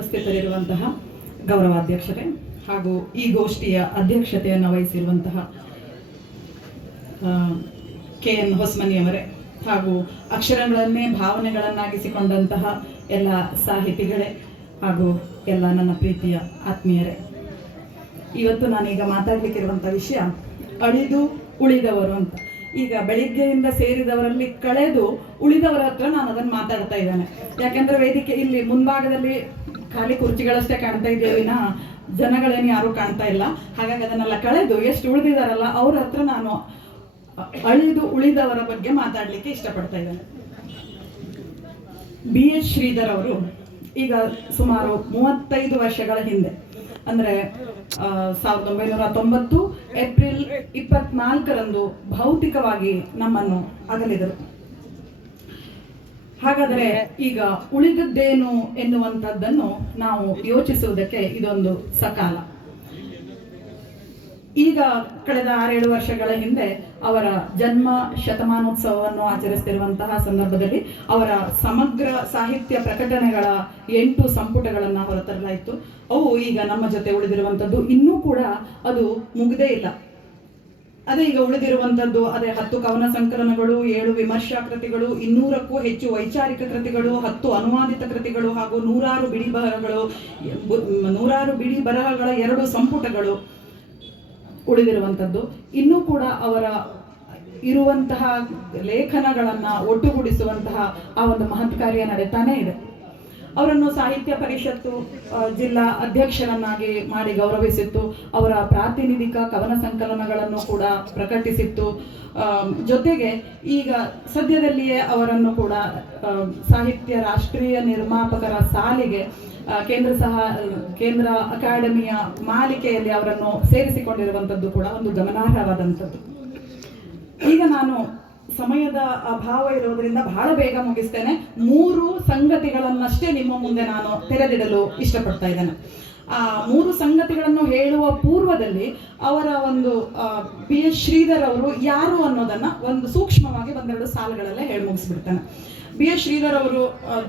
ಉಪಸ್ಥಿತರಿರುವಂತಹ ಗೌರವಾಧ್ಯಕ್ಷತೆ ಹಾಗೂ ಈ ಗೋಷ್ಠಿಯ ಅಧ್ಯಕ್ಷತೆಯನ್ನು ವಹಿಸಿರುವಂತಹ KN ಹೊಸ್ಮನಿಯವರೇ ಹಾಗೂ ಅಕ್ಷರಗಳನ್ನೇ ಭಾವನೆಗಳನ್ನಾಗಿಸಿಕೊಂಡಂತಹ ಎಲ್ಲ ಸಾಹಿತಿಗಳೇ ಹಾಗೂ ಎಲ್ಲ ನನ್ನ ಪ್ರೀತಿಯ ಆತ್ಮೀಯರೇ, ಇವತ್ತು ನಾನೀಗ ಮಾತಾಡಲಿಕ್ಕಿರುವಂಥ ವಿಷಯ ಅಳಿದು ಉಳಿದವರು ಅಂತ. ಈಗ ಬೆಳಿಗ್ಗೆಯಿಂದ ಸೇರಿದವರಲ್ಲಿ ಕಳೆದು ಉಳಿದವರ ಹತ್ರ ನಾನು ಅದನ್ನು ಮಾತಾಡ್ತಾ ಇದ್ದೇನೆ. ಯಾಕೆಂದ್ರೆ ವೇದಿಕೆ ಇಲ್ಲಿ ಮುಂಭಾಗದಲ್ಲಿ ಖಾಲಿ ಕುರ್ಚಿಗಳಷ್ಟೇ ಕಾಣ್ತಾ ಇದ್ದೇವಿನ ಜನಗಳೇನು ಯಾರು ಕಾಣ್ತಾ ಇಲ್ಲ. ಹಾಗಾಗಿ ಅದನ್ನೆಲ್ಲ ಕಳೆದು ಎಷ್ಟು ಉಳಿದಿದಾರಲ್ಲ ಅವ್ರ ಹತ್ರ ನಾನು ಅಳಿದು ಉಳಿದವರ ಬಗ್ಗೆ ಮಾತಾಡ್ಲಿಕ್ಕೆ ಇಷ್ಟಪಡ್ತಾ ಇದ್ದೇನೆ. BH ಶ್ರೀಧರ್ ಅವರು ಈಗ ಸುಮಾರು 35 ವರ್ಷಗಳ ಹಿಂದೆ, ಅಂದ್ರೆ 1990 ಏಪ್ರಿಲ್ 24ರಂದು ಭೌತಿಕವಾಗಿ ನಮ್ಮನ್ನು ಅಗಲಿದರು. ಹಾಗಾದರೆ ಈಗ ಉಳಿದದ್ದೇನು ಎನ್ನುವಂಥದ್ದನ್ನು ನಾವು ಯೋಚಿಸುವುದಕ್ಕೆ ಇದೊಂದು ಸಕಾಲ. ಈಗ ಕಳೆದ 6-7 ವರ್ಷಗಳ ಹಿಂದೆ ಅವರ ಜನ್ಮ ಶತಮಾನೋತ್ಸವವನ್ನು ಆಚರಿಸುತ್ತಿರುವಂತಹ ಸಂದರ್ಭದಲ್ಲಿ ಅವರ ಸಮಗ್ರ ಸಾಹಿತ್ಯ ಪ್ರಕಟಣೆಗಳ 8 ಸಂಪುಟಗಳನ್ನು ಹೊರತರಲಾಯಿತು. ಅವು ಈಗ ನಮ್ಮ ಜೊತೆ ಉಳಿದಿರುವಂಥದ್ದು. ಇನ್ನೂ ಕೂಡ ಅದು ಮುಗಿದೇ ಇಲ್ಲ. ಅದೇ ಈಗ ಉಳಿದಿರುವಂಥದ್ದು ಅದೇ 10 ಕವನ ಸಂಕಲನಗಳು, 7 ವಿಮರ್ಶಾ ಕೃತಿಗಳು, 200ಕ್ಕೂ ಹೆಚ್ಚು ವೈಚಾರಿಕ ಕೃತಿಗಳು, 10 ಅನುವಾದಿತ ಕೃತಿಗಳು ಹಾಗೂ 106 ಬಿಡಿ ಬರಹಗಳ 2 ಸಂಪುಟಗಳು ಉಳಿದಿರುವಂಥದ್ದು. ಇನ್ನೂ ಕೂಡ ಅವರ ಇರುವಂತಹ ಲೇಖನಗಳನ್ನು ಒಟ್ಟುಗೂಡಿಸುವಂತಹ ಆ ಒಂದು ಮಹತ್ ಕಾರ್ಯ ನಡೀತಾನೇ ಇದೆ. ಅವರನ್ನು ಸಾಹಿತ್ಯ ಪರಿಷತ್ತು ಜಿಲ್ಲಾ ಅಧ್ಯಕ್ಷರನ್ನಾಗಿ ಮಾಡಿ ಗೌರವಿಸಿತ್ತು. ಅವರ ಪ್ರಾತಿನಿಧಿಕ ಕವನ ಸಂಕಲನಗಳನ್ನು ಕೂಡ ಪ್ರಕಟಿಸಿತ್ತು. ಜೊತೆಗೆ ಈಗ ಸದ್ಯದಲ್ಲಿಯೇ ಅವರನ್ನು ಕೂಡ ಸಾಹಿತ್ಯ ರಾಷ್ಟ್ರೀಯ ನಿರ್ಮಾಪಕರ ಸಾಲಿಗೆ ಕೇಂದ್ರ ಅಕಾಡೆಮಿಯ ಮಾಲಿಕೆಯಲ್ಲಿ ಅವರನ್ನು ಸೇರಿಸಿಕೊಂಡಿರುವಂಥದ್ದು ಕೂಡ ಒಂದು ಗಮನಾರ್ಹವಾದಂಥದ್ದು. ಈಗ ನಾನು ಸಮಯದ ಅಭಾವ ಇರೋದರಿಂದ ಬಹಳ ಬೇಗ ಮುಗಿಸ್ತೇನೆ. 3 ಸಂಗತಿಗಳನ್ನಷ್ಟೇ ನಿಮ್ಮ ಮುಂದೆ ನಾನು ತೆರೆದಿಡಲು ಇಷ್ಟಪಡ್ತಾ ಇದ್ದೇನೆ. ಆ 3 ಸಂಗತಿಗಳನ್ನು ಹೇಳುವ ಪೂರ್ವದಲ್ಲಿ ಅವರ ಒಂದು BH ಶ್ರೀಧರ್ ಅವರು ಯಾರು ಅನ್ನೋದನ್ನ ಒಂದು ಸೂಕ್ಷ್ಮವಾಗಿ 1-2 ಸಾಲುಗಳಲ್ಲೇ ಹೇಳಿ ಮುಗಿಸ್ಬಿಡ್ತೇನೆ. BH ಶ್ರೀಧರ್ ಅವರು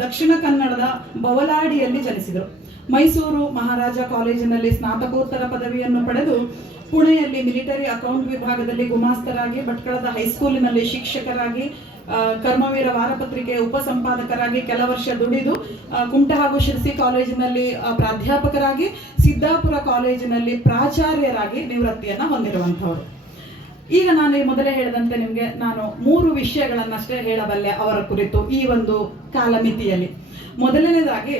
ದಕ್ಷಿಣ ಕನ್ನಡದ ಬವಲಾಡಿಯಲ್ಲಿ ಜನಿಸಿದರು. ಮೈಸೂರು ಮಹಾರಾಜ ಕಾಲೇಜಿನಲ್ಲಿ ಸ್ನಾತಕೋತ್ತರ ಪದವಿಯನ್ನು ಪಡೆದು ಪುಣೆಯಲ್ಲಿ ಮಿಲಿಟರಿ ಅಕೌಂಟ್ ವಿಭಾಗದಲ್ಲಿ ಗುಮಾಸ್ತರಾಗಿ, ಭಟ್ಕಳದ ಹೈಸ್ಕೂಲಿನಲ್ಲಿ ಶಿಕ್ಷಕರಾಗಿ, ಕರ್ಮವೀರ ವಾರಪತ್ರಿಕೆಯ ಉಪಸಂಪಾದಕರಾಗಿ ಕೆಲ ವರ್ಷ ದುಡಿದು ಕುಮಟಾ ಹಾಗೂ ಶಿರ್ಸಿ ಕಾಲೇಜಿನಲ್ಲಿ ಪ್ರಾಧ್ಯಾಪಕರಾಗಿ, ಸಿದ್ದಾಪುರ ಕಾಲೇಜಿನಲ್ಲಿ ಪ್ರಾಚಾರ್ಯರಾಗಿ ನಿವೃತ್ತಿಯನ್ನು ಹೊಂದಿರುವಂಥವರು. ಈಗ ನಾನು ಮೊದಲೇ ಹೇಳಿದಂತೆ ನಿಮಗೆ ನಾನು 3 ವಿಷಯಗಳನ್ನಷ್ಟೇ ಹೇಳಬಲ್ಲೆ ಅವರ ಕುರಿತು ಈ ಒಂದು ಕಾಲಮಿತಿಯಲ್ಲಿ. ಮೊದಲನೇದಾಗಿ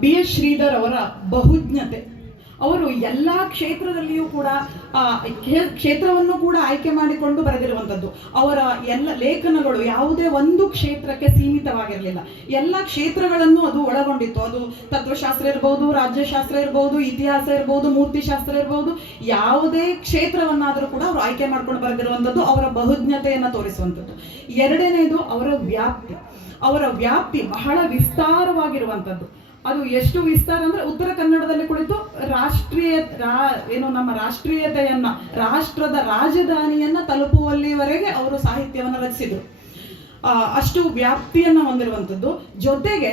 BH ಶ್ರೀಧರ್ ಅವರ ಬಹುಜ್ಞತೆ. ಅವರು ಎಲ್ಲ ಕ್ಷೇತ್ರದಲ್ಲಿಯೂ ಕೂಡ ಕ್ಷೇತ್ರವನ್ನು ಕೂಡ ಆಯ್ಕೆ ಮಾಡಿಕೊಂಡು ಬರೆದಿರುವಂಥದ್ದು. ಅವರ ಎಲ್ಲ ಲೇಖನಗಳು ಯಾವುದೇ ಒಂದು ಕ್ಷೇತ್ರಕ್ಕೆ ಸೀಮಿತವಾಗಿರಲಿಲ್ಲ. ಎಲ್ಲ ಕ್ಷೇತ್ರಗಳನ್ನು ಅದು ಒಳಗೊಂಡಿತ್ತು. ಅದು ತತ್ವಶಾಸ್ತ್ರ ಇರ್ಬೋದು, ರಾಜ್ಯಶಾಸ್ತ್ರ ಇರ್ಬೋದು, ಇತಿಹಾಸ ಇರ್ಬೋದು, ಮೂರ್ತಿಶಾಸ್ತ್ರ ಇರ್ಬೋದು, ಯಾವುದೇ ಕ್ಷೇತ್ರವನ್ನಾದರೂ ಕೂಡ ಅವರು ಆಯ್ಕೆ ಮಾಡ್ಕೊಂಡು ಬರೆದಿರುವಂಥದ್ದು ಅವರ ಬಹುಜ್ಞತೆಯನ್ನು ತೋರಿಸುವಂಥದ್ದು. ಎರಡನೇದು ಅವರ ವ್ಯಾಪ್ತಿ ಬಹಳ ವಿಸ್ತಾರವಾಗಿರುವಂಥದ್ದು. ಅದು ಎಷ್ಟು ವಿಸ್ತಾರ ಅಂದ್ರೆ ಉತ್ತರ ಕನ್ನಡದಲ್ಲಿ ಕುಳಿತು ನಮ್ಮ ರಾಷ್ಟ್ರೀಯತೆಯನ್ನ, ರಾಷ್ಟ್ರದ ರಾಜಧಾನಿಯನ್ನ ತಲುಪುವಲ್ಲಿವರೆಗೆ ಅವರು ಸಾಹಿತ್ಯವನ್ನು ರಚಿಸಿದರು. ಅಷ್ಟು ವ್ಯಾಪ್ತಿಯನ್ನ ಹೊಂದಿರುವಂಥದ್ದು. ಜೊತೆಗೆ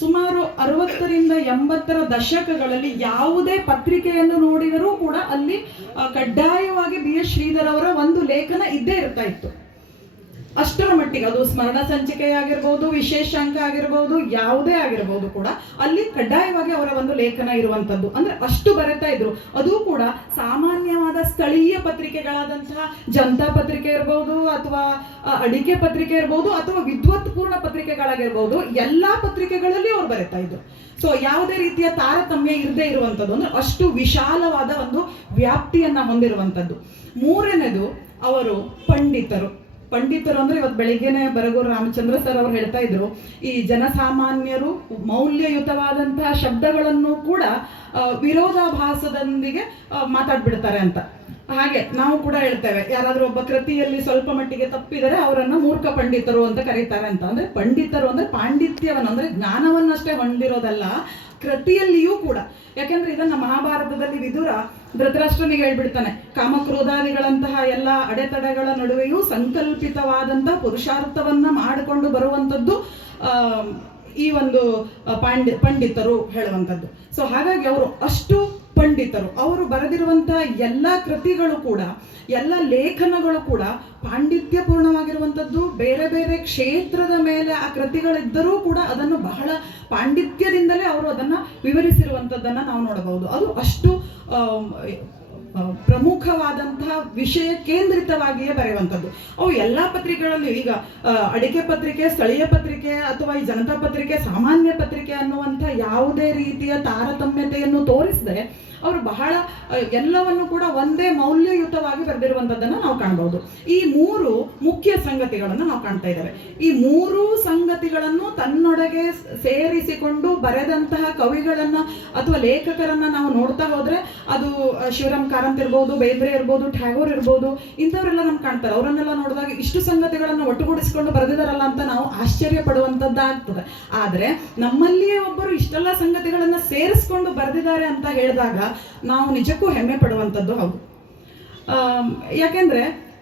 ಸುಮಾರು 60ರಿಂದ 80ರ ದಶಕಗಳಲ್ಲಿ ಯಾವುದೇ ಪತ್ರಿಕೆಯನ್ನು ನೋಡಿದರೂ ಕೂಡ ಅಲ್ಲಿ ಕಡ್ಡಾಯವಾಗಿ BH ಶ್ರೀಧರ್ ಅವರ ಒಂದು ಲೇಖನ ಇದ್ದೇ ಇರ್ತಾ ಇತ್ತು. ಅಷ್ಟರ ಮಟ್ಟಿಗೆ ಅದು ಸ್ಮರಣ ಸಂಚಿಕೆಯಾಗಿರ್ಬೋದು, ವಿಶೇಷಾಂಕ ಆಗಿರ್ಬೋದು, ಯಾವುದೇ ಆಗಿರ್ಬೋದು ಕೂಡ ಅಲ್ಲಿ ಕಡ್ಡಾಯವಾಗಿ ಅವರ ಒಂದು ಲೇಖನ ಇರುವಂಥದ್ದು. ಅಂದ್ರೆ ಅಷ್ಟು ಬರೆತಾ ಇದ್ರು. ಅದು ಕೂಡ ಸಾಮಾನ್ಯವಾದ ಸ್ಥಳೀಯ ಪತ್ರಿಕೆಗಳಾದಂತಹ ಜನತಾ ಪತ್ರಿಕೆ ಇರ್ಬೋದು, ಅಥವಾ ಅಡಿಕೆ ಪತ್ರಿಕೆ ಇರ್ಬೋದು, ಅಥವಾ ವಿದ್ವತ್ಪೂರ್ಣ ಪತ್ರಿಕೆಗಳಾಗಿರ್ಬೋದು, ಎಲ್ಲಾ ಪತ್ರಿಕೆಗಳಲ್ಲಿ ಅವ್ರು ಬರೆತಾ ಇದ್ರು. ಸೊ ಯಾವುದೇ ರೀತಿಯ ತಾರತಮ್ಯ ಇರದೇ ಇರುವಂಥದ್ದು, ಅಂದ್ರೆ ಅಷ್ಟು ವಿಶಾಲವಾದ ಒಂದು ವ್ಯಾಪ್ತಿಯನ್ನ ಹೊಂದಿರುವಂಥದ್ದು. ಮೂರನೇದು ಅವರು ಪಂಡಿತರು ಅಂದ್ರೆ ಇವತ್ತು ಬೆಳಿಗ್ಗೆನೆ ಬರಗೂರು ರಾಮಚಂದ್ರ ಸರ್ ಅವರು ಹೇಳ್ತಾ ಇದ್ರು, ಈ ಜನಸಾಮಾನ್ಯರು ಮೌಲ್ಯಯುತವಾದಂತಹ ಶಬ್ದಗಳನ್ನು ಕೂಡ ವಿರೋಧಾಭಾಸದೊಂದಿಗೆ ಮಾತಾಡ್ಬಿಡ್ತಾರೆ ಅಂತ. ಹಾಗೆ ನಾವು ಕೂಡ ಹೇಳ್ತೇವೆ, ಯಾರಾದ್ರೂ ಒಬ್ಬ ಕೃತಿಯಲ್ಲಿ ಸ್ವಲ್ಪ ಮಟ್ಟಿಗೆ ತಪ್ಪಿದರೆ ಅವರನ್ನ ಮೂರ್ಖ ಪಂಡಿತರು ಅಂತ ಕರೀತಾರೆ ಅಂತ. ಅಂದ್ರೆ ಪಂಡಿತರು ಅಂದ್ರೆ ಪಾಂಡಿತ್ಯವನ್ನ, ಅಂದ್ರೆ ಜ್ಞಾನವನ್ನಷ್ಟೇ ಹೊಂದಿರೋದಲ್ಲ, ಕೃತಿಯಲ್ಲಿಯೂ ಕೂಡ. ಯಾಕೆಂದ್ರೆ ಇದನ್ನ ಮಹಾಭಾರತದಲ್ಲಿ ವಿದುರ ಧೃತರಾಷ್ಟ್ರನಿಗೆ ಹೇಳ್ಬಿಡ್ತಾನೆ, ಕಾಮಕ್ರೋಧಾದಿಗಳಂತಹ ಎಲ್ಲ ಅಡೆತಡೆಗಳ ನಡುವೆಯೂ ಸಂಕಲ್ಪಿತವಾದಂತಹ ಪುರುಷಾರ್ಥವನ್ನ ಮಾಡಿಕೊಂಡು ಬರುವಂಥದ್ದು ಈ ಒಂದು ಪಂಡಿತರು ಹೇಳುವಂಥದ್ದು. ಸೊ ಹಾಗಾಗಿ ಅವರು ಅಷ್ಟು ಪಂಡಿತರು. ಅವರು ಬರೆದಿರುವಂಥ ಎಲ್ಲ ಕೃತಿಗಳು ಕೂಡ, ಎಲ್ಲ ಲೇಖನಗಳು ಕೂಡ ಪಾಂಡಿತ್ಯಪೂರ್ಣವಾಗಿರುವಂಥದ್ದು. ಬೇರೆ ಬೇರೆ ಕ್ಷೇತ್ರದ ಮೇಲೆ ಆ ಕೃತಿಗಳಿದ್ದರೂ ಕೂಡ ಅದನ್ನು ಬಹಳ ಪಾಂಡಿತ್ಯದಿಂದಲೇ ಅವರು ಅದನ್ನು ವಿವರಿಸಿರುವಂಥದ್ದನ್ನು ನಾವು ನೋಡಬಹುದು. ಅದು ಅಷ್ಟು ಪ್ರಮುಖವಾದಂತಹ ವಿಷಯ ಕೇಂದ್ರಿತವಾಗಿಯೇ ಬರೆಯುವಂಥದ್ದು. ಅವು ಎಲ್ಲ ಪತ್ರಿಕೆಗಳಲ್ಲಿ, ಈಗ ಅಡಿಕೆ ಪತ್ರಿಕೆ, ಸ್ಥಳೀಯ ಪತ್ರಿಕೆ ಅಥವಾ ಈ ಜನತಾ ಪತ್ರಿಕೆ, ಸಾಮಾನ್ಯ ಪತ್ರಿಕೆ ಅನ್ನುವಂಥ ಯಾವುದೇ ರೀತಿಯ ತಾರತಮ್ಯತೆಯನ್ನು ತೋರಿಸದೆ ಅವರು ಬಹಳ ಎಲ್ಲವನ್ನು ಕೂಡ ಒಂದೇ ಮೌಲ್ಯಯುತವಾಗಿ ಬರೆದಿರುವಂಥದ್ದನ್ನು ನಾವು ಕಾಣಬಹುದು. ಈ 3 ಮುಖ್ಯ ಸಂಗತಿಗಳನ್ನು ನಾವು ಕಾಣ್ತಾ ಇದ್ದೇವೆ. ಈ 3 ಸಂಗತಿಗಳನ್ನು ತನ್ನೊಳಗೆ ಸೇರಿಸಿಕೊಂಡು ಬರೆದಂತಹ ಕವಿಗಳನ್ನ ಅಥವಾ ಲೇಖಕರನ್ನ ನಾವು ನೋಡ್ತಾ ಹೋದ್ರೆ ಅದು ಶಿವರಾಮ್ ಕಾರಂತ್ ಇರ್ಬೋದು, ಬೇಂದ್ರೆ ಇರ್ಬೋದು, ಟ್ಯಾಗೋರ್ ಇರ್ಬೋದು, ಇಂಥವರೆಲ್ಲ ನಮ್ಗೆ ಕಾಣ್ತಾರೆ. ಅವರನ್ನೆಲ್ಲ ನೋಡಿದಾಗ ಇಷ್ಟು ಸಂಗತಿಗಳನ್ನು ಒಟ್ಟುಗೂಡಿಸಿಕೊಂಡು ಬರೆದಿದಾರಲ್ಲ ಅಂತ ನಾವು ಆಶ್ಚರ್ಯ ಪಡುವಂಥದ್ದಾಗ್ತದೆ. ಆದರೆ ನಮ್ಮಲ್ಲಿಯೇ ಒಬ್ಬರು ಇಷ್ಟೆಲ್ಲ ಸಂಗತಿಗಳನ್ನು ಸೇರಿಸ್ಕೊಂಡು ಬರೆದಿದ್ದಾರೆ ಅಂತ ಹೇಳಿದಾಗ ನಾವು ನಿಜಕ್ಕೂ ಹೆಮ್ಮೆ ಪಡುವಂಥದ್ದು ಹೌದು. ಯಾಕೆಂದ್ರೆ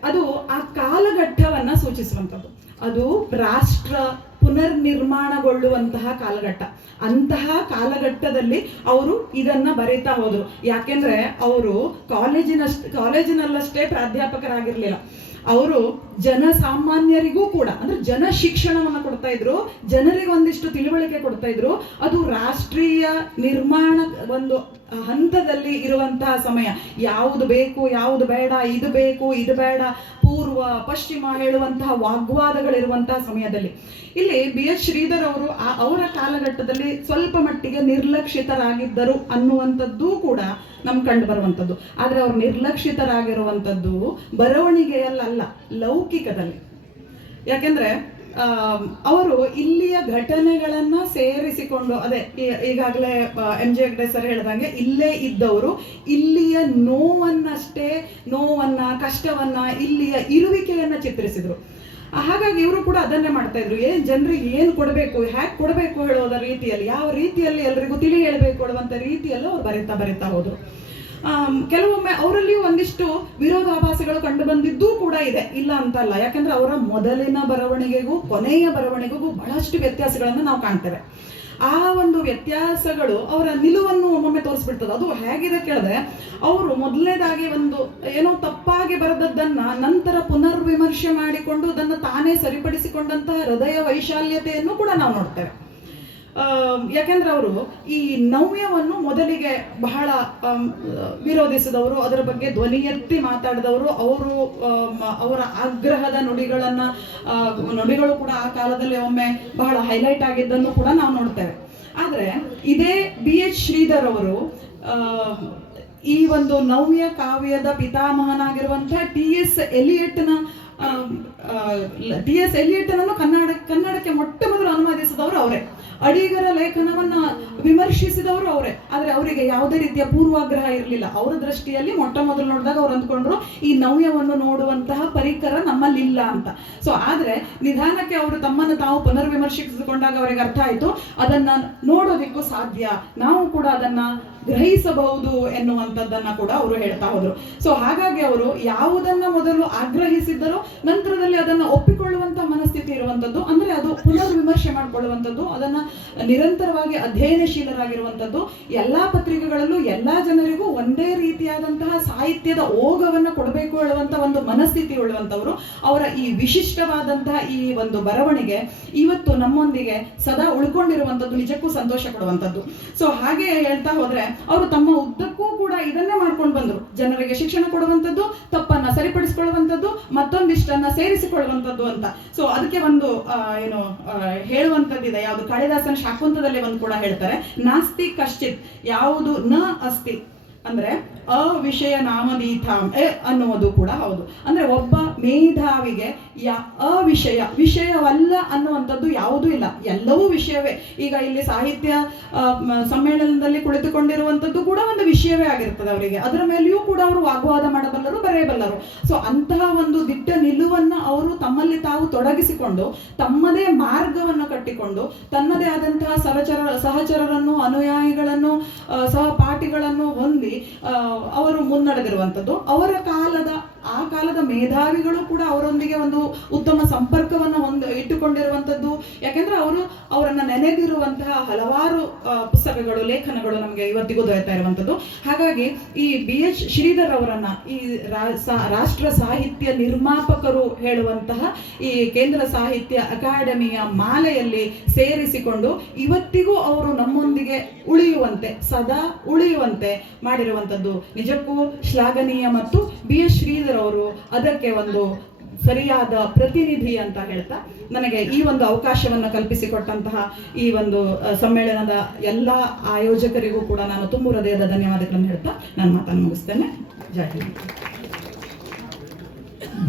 ಅದು ಆ ಕಾಲಘಟ್ಟವನ್ನ ಸೂಚಿಸುವಂಥದ್ದು. ಅದು ರಾಷ್ಟ್ರ ಪುನರ್ನಿರ್ಮಾಣಗೊಳ್ಳುವಂತಹ ಕಾಲಘಟ್ಟ. ಅಂತಹ ಕಾಲಘಟ್ಟದಲ್ಲಿ ಅವರು ಇದನ್ನ ಬರೀತಾ ಹೋದ್ರು. ಯಾಕೆಂದ್ರೆ ಅವರು ಕಾಲೇಜಿನಲ್ಲಷ್ಟೇ ಪ್ರಾಧ್ಯಾಪಕರಾಗಿರ್ಲಿಲ್ಲ. ಅವರು ಜನಸಾಮಾನ್ಯರಿಗೂ ಕೂಡ, ಅಂದ್ರೆ ಜನ ಶಿಕ್ಷಣವನ್ನು ಕೊಡ್ತಾ ಇದ್ರು, ಜನರಿಗೆ ಒಂದಿಷ್ಟು ತಿಳುವಳಿಕೆ ಕೊಡ್ತಾ ಇದ್ರು. ಅದು ರಾಷ್ಟ್ರೀಯ ನಿರ್ಮಾಣ ಒಂದು ಹಂತದಲ್ಲಿ ಇರುವಂತಹ ಸಮಯ. ಯಾವುದು ಬೇಕು, ಯಾವುದು ಬೇಡ, ಇದು ಬೇಕು, ಇದು ಬೇಡ, ಪೂರ್ವ ಪಶ್ಚಿಮ ಹೇಳುವಂತಹ ವಾಗ್ವಾದಗಳಿರುವಂತಹ ಸಮಯದಲ್ಲಿ ಇಲ್ಲಿ BH ಶ್ರೀಧರ್ ಅವರು ಅವರ ಕಾಲಘಟ್ಟದಲ್ಲಿ ಸ್ವಲ್ಪ ಮಟ್ಟಿಗೆ ನಿರ್ಲಕ್ಷಿತರಾಗಿದ್ದರು ಅನ್ನುವಂಥದ್ದು ಕೂಡ ನಮ್ಗೆ ಕಂಡು ಬರುವಂಥದ್ದು. ಆದರೆ ಅವರು ನಿರ್ಲಕ್ಷಿತರಾಗಿರುವಂಥದ್ದು ಬರವಣಿಗೆಯಲ್ಲ, ಲೌಕಿಕದಲ್ಲಿ. ಯಾಕೆಂದ್ರೆ ಅವರು ಇಲ್ಲಿಯ ಘಟನೆಗಳನ್ನ ಸೇರಿಸಿಕೊಂಡು, ಅದೇ ಈಗಾಗಲೇ MJ ಹೆಗ್ಡೆ ಸರ್ ಹೇಳ್ದಂಗೆ, ಇಲ್ಲೇ ಇದ್ದವರು ಇಲ್ಲಿಯ ನೋವನ್ನ, ಕಷ್ಟವನ್ನ, ಇಲ್ಲಿಯ ಇರುವಿಕೆಯನ್ನ ಚಿತ್ರಿಸಿದ್ರು. ಹಾಗಾಗಿ ಇವರು ಕೂಡ ಅದನ್ನೇ ಮಾಡ್ತಾ ಇದ್ರು. ಜನರಿಗೆ ಏನು ಕೊಡಬೇಕು, ಹ್ಯಾಕ್ ಕೊಡಬೇಕು ಹೇಳೋದ ರೀತಿಯಲ್ಲಿ, ಯಾವ ರೀತಿಯಲ್ಲಿ ಎಲ್ರಿಗೂ ತಿಳಿ ಹೇಳಬೇಕು ಹೇಳುವಂತ ರೀತಿಯಲ್ಲೂ ಅವ್ರು ಬರೀತಾ ಹೋದ್ರು. ಕೆಲವೊಮ್ಮೆ ಅವರಲ್ಲಿಯೂ ಒಂದಿಷ್ಟು ವಿರೋಧಾಭಾಸಗಳು ಕಂಡು ಬಂದಿದ್ದೂ ಕೂಡ ಇದೆ, ಇಲ್ಲ ಅಂತಲ್ಲ. ಯಾಕಂದ್ರೆ ಅವರ ಮೊದಲಿನ ಬರವಣಿಗೆಗೂ ಕೊನೆಯ ಬರವಣಿಗೆಗೂ ಬಹಳಷ್ಟು ವ್ಯತ್ಯಾಸಗಳನ್ನು ನಾವು ಕಾಣ್ತೇವೆ. ಆ ಒಂದು ವ್ಯತ್ಯಾಸಗಳು ಅವರ ನಿಲುವನ್ನು ಒಮ್ಮೊಮ್ಮೆ ತೋರಿಸ್ಬಿಡ್ತದೆ. ಅದು ಹೇಗಿದೆ ಕೇಳಿದ್ರೆ, ಅವರು ಮೊದಲನೇದಾಗಿ ಒಂದು ಏನೋ ತಪ್ಪಾಗಿ ಬರೆದದ್ದನ್ನ ನಂತರ ಪುನರ್ವಿಮರ್ಶೆ ಮಾಡಿಕೊಂಡು ಅದನ್ನು ತಾನೇ ಸರಿಪಡಿಸಿಕೊಂಡಂತಹ ಹೃದಯ ವೈಶಾಲ್ಯತೆಯನ್ನು ಕೂಡ ನಾವು ನೋಡ್ತೇವೆ. ಯಾಕೆಂದ್ರೆ ಅವರು ಈ ನವ್ಯವನ್ನು ಮೊದಲಿಗೆ ಬಹಳ ವಿರೋಧಿಸಿದವರು, ಅದರ ಬಗ್ಗೆ ಧ್ವನಿ ಎತ್ತಿ ಮಾತಾಡಿದವರು. ಅವರ ಆಗ್ರಹದ ನುಡಿಗಳು ಕೂಡ ಆ ಕಾಲದಲ್ಲಿ ಒಮ್ಮೆ ಬಹಳ ಹೈಲೈಟ್ ಆಗಿದ್ದನ್ನು ಕೂಡ ನಾವು ನೋಡ್ತೇವೆ. ಆದರೆ ಇದೇ BH ಶ್ರೀಧರ್ ಅವರು ಈ ಒಂದು ನವ್ಯ ಕಾವ್ಯದ ಪಿತಾಮಹನಾಗಿರುವಂತಹ TS ಎಲಿಯಟ್ನನ್ನು ಕನ್ನಡಕ್ಕೆ ಮೊಟ್ಟ ಮೊದಲು ಅನುವಾದಿಸಿದವರು ಅವರೇ. ಅಡಿಗರ ಲೇಖನವನ್ನ ವಿಮರ್ಶಿಸಿದವರು ಅವರೇ. ಆದ್ರೆ ಅವರಿಗೆ ಯಾವುದೇ ರೀತಿಯ ಪೂರ್ವಾಗ್ರಹ ಇರಲಿಲ್ಲ. ಅವರ ದೃಷ್ಟಿಯಲ್ಲಿ ಮೊಟ್ಟ ಮೊದಲು ನೋಡಿದಾಗ ಅವ್ರು ಅಂದ್ಕೊಂಡ್ರು ಈ ನವ್ಯವನ್ನು ನೋಡುವಂತಹ ಪರಿಕರ ನಮ್ಮಲ್ಲಿಲ್ಲ ಅಂತ. ಸೊ ಆದ್ರೆ ನಿಧಾನಕ್ಕೆ ಅವರು ತಮ್ಮನ್ನು ತಾವು ಪುನರ್ವಿಮರ್ಶಿಸಿಕೊಂಡಾಗ ಅವರಿಗೆ ಅರ್ಥ ಆಯ್ತು, ಅದನ್ನ ನೋಡೋದಿಕ್ಕೂ ಸಾಧ್ಯ, ನಾವು ಕೂಡ ಅದನ್ನ ಗ್ರಹಿಸಬಹುದು ಎನ್ನುವಂಥದ್ದನ್ನ ಕೂಡ ಅವರು ಹೇಳ್ತಾ ಹೋದ್ರು. ಸೊ ಹಾಗಾಗಿ ಅವರು ಯಾವುದನ್ನ ಮೊದಲು ಆಗ್ರಹಿಸಿದ್ದರೋ ನಂತರದಲ್ಲಿ ಅದನ್ನ ಒಪ್ಪಿಕೊಳ್ಳುವಂತ ಮನಸ್ಥಿತಿ ಇರುವಂತದ್ದು, ಅಂದ್ರೆ ಅದು ಪುನರ್ವಿಮರ್ಶೆ ಮಾಡಿಕೊಳ್ಳುವಂಥದ್ದು, ಅದನ್ನ ನಿರಂತರವಾಗಿ ಅಧ್ಯಯನಶೀಲರಾಗಿರುವಂಥದ್ದು. ಎಲ್ಲಾ ಪತ್ರಿಕೆಗಳಲ್ಲೂ ಎಲ್ಲಾ ಜನರಿಗೂ ಒಂದೇ ರೀತಿಯಾದಂತಹ ಸಾಹಿತ್ಯದ ಓಘವನ್ನ ಕೊಡಬೇಕು ಹೇಳುವಂತ ಒಂದು ಮನಸ್ಥಿತಿ ಉಳ್ಳುವಂತವರು. ಅವರ ಈ ವಿಶಿಷ್ಟವಾದಂತಹ ಈ ಒಂದು ಬರವಣಿಗೆ ಇವತ್ತು ನಮ್ಮೊಂದಿಗೆ ಸದಾ ಉಳ್ಕೊಂಡಿರುವಂಥದ್ದು ನಿಜಕ್ಕೂ ಸಂತೋಷ ಕೊಡುವಂಥದ್ದು. ಸೊ ಹಾಗೆ ಹೇಳ್ತಾ ಹೋದ್ರೆ ಅವರು ತಮ್ಮ ಉದ್ದಕ್ಕೂ ಕೂಡ ಇದನ್ನೇ ಮಾಡ್ಕೊಂಡು ಬಂದರು. ಜನರಿಗೆ ಶಿಕ್ಷಣ ಕೊಡುವಂಥದ್ದು, ತಪ್ಪನ್ನ ಸರಿಪಡಿಸಿಕೊಳ್ಳುವಂಥದ್ದು, ಮತ್ತೊಂದಿಷ್ಟನ್ನ ಸೇರಿಸಿಕೊಳ್ಳುವಂಥದ್ದು ಅಂತ. ಸೊ ಅದಕ್ಕೆ ಒಂದು ಹೇಳುವಂಥದ್ದಿದೆ. ಯಾವುದು ಕಾಳಿದಾಸನ ಶಾಕುಂತದಲ್ಲಿ ಒಂದು ಕೂಡ ಹೇಳ್ತಾರೆ, ನಾಸ್ತಿ ಕಶ್ಚಿತ್, ಯಾವುದು ನ ಅಸ್ತಿ ಅಂದ್ರೆ ಅವಿಷಯ ನಾಮದೀತಾಂ ಅನ್ನುವುದು ಕೂಡ ಹೌದು. ಅಂದ್ರೆ ಒಬ್ಬ ಮೇಧಾವಿಗೆ ವಿಷಯವಲ್ಲ ಅನ್ನುವಂಥದ್ದು ಯಾವುದೂ ಇಲ್ಲ, ಎಲ್ಲವೂ ವಿಷಯವೇ. ಈಗ ಇಲ್ಲಿ ಸಾಹಿತ್ಯ ಸಮ್ಮೇಳನದಲ್ಲಿ ಕುಳಿತುಕೊಂಡಿರುವಂಥದ್ದು ಕೂಡ ಒಂದು ವಿಷಯವೇ ಆಗಿರ್ತದೆ ಅವರಿಗೆ. ಅದರ ಮೇಲೆಯೂ ಕೂಡ ಅವರು ವಾಗ್ವಾದ ಮಾಡಬಲ್ಲರು, ಬರೆಯಬಲ್ಲರು. ಸೊ ಅಂತಹ ಒಂದು ದಿಟ್ಟ ನಿಲುವನ್ನು ಅವರು ತಮ್ಮಲ್ಲಿ ತಾವು ತೊಡಗಿಸಿಕೊಂಡು ತಮ್ಮದೇ ಮಾರ್ಗವನ್ನು ಕಟ್ಟಿಕೊಂಡು ತನ್ನದೇ ಆದಂತಹ ಸಹಚರರನ್ನು, ಅನುಯಾಯಿಗಳನ್ನು, ಸಹಪಾಠಿಗಳನ್ನು ಹೊಂದಿ ಅವರು ಮುನ್ನಡೆದಿರುವಂಥದ್ದು. ಅವರ ಕಾಲದ ಆ ಕಾಲದ ಮೇಧಾವಿಗಳು ಕೂಡ ಅವರೊಂದಿಗೆ ಒಂದು ಉತ್ತಮ ಸಂಪರ್ಕವನ್ನು ಇಟ್ಟುಕೊಂಡಿರುವಂಥದ್ದು. ಯಾಕೆಂದ್ರೆ ಅವರನ್ನ ನೆನೆದಿರುವಂತಹ ಹಲವಾರು ಪುಸ್ತಕಗಳು, ಲೇಖನಗಳು ನಮಗೆ ಇವತ್ತಿಗೂ ದೊರೆತಾ ಇರುವಂಥದ್ದು. ಹಾಗಾಗಿ ಈ BH ಶ್ರೀಧರ್ ಅವರನ್ನ ಈ ರಾಷ್ಟ್ರ ಸಾಹಿತ್ಯ ನಿರ್ಮಾಪಕರು ಹೇಳುವಂತಹ ಈ ಕೇಂದ್ರ ಸಾಹಿತ್ಯ ಅಕಾಡೆಮಿಯ ಮಾಲೆಯಲ್ಲಿ ಸೇರಿಸಿಕೊಂಡು ಇವತ್ತಿಗೂ ಅವರು ನಮ್ಮೊಂದಿಗೆ ಉಳಿಯುವಂತೆ, ಸದಾ ಉಳಿಯುವಂತೆ ಮಾಡಿರುವಂಥದ್ದು ನಿಜಕ್ಕೂ ಶ್ಲಾಘನೀಯ. ಮತ್ತು BH ಶ್ರೀಧರ್ ಅವರು ಅದಕ್ಕೆ ಒಂದು ಸರಿಯಾದ ಪ್ರತಿನಿಧಿ ಅಂತ ಹೇಳ್ತಾ, ನನಗೆ ಈ ಒಂದು ಅವಕಾಶವನ್ನು ಕಲ್ಪಿಸಿಕೊಟ್ಟಂತಹ ಈ ಒಂದು ಸಮ್ಮೇಳನದ ಎಲ್ಲ ಆಯೋಜಕರಿಗೂ ಕೂಡ ನಾನು ತುಂಬ ಹೃದಯದ ಧನ್ಯವಾದಗಳನ್ನು ಹೇಳ್ತಾ ನನ್ನ ಮಾತನ್ನು ಮುಗಿಸ್ತೇನೆ. ಜೈ ಹಿಂದ್.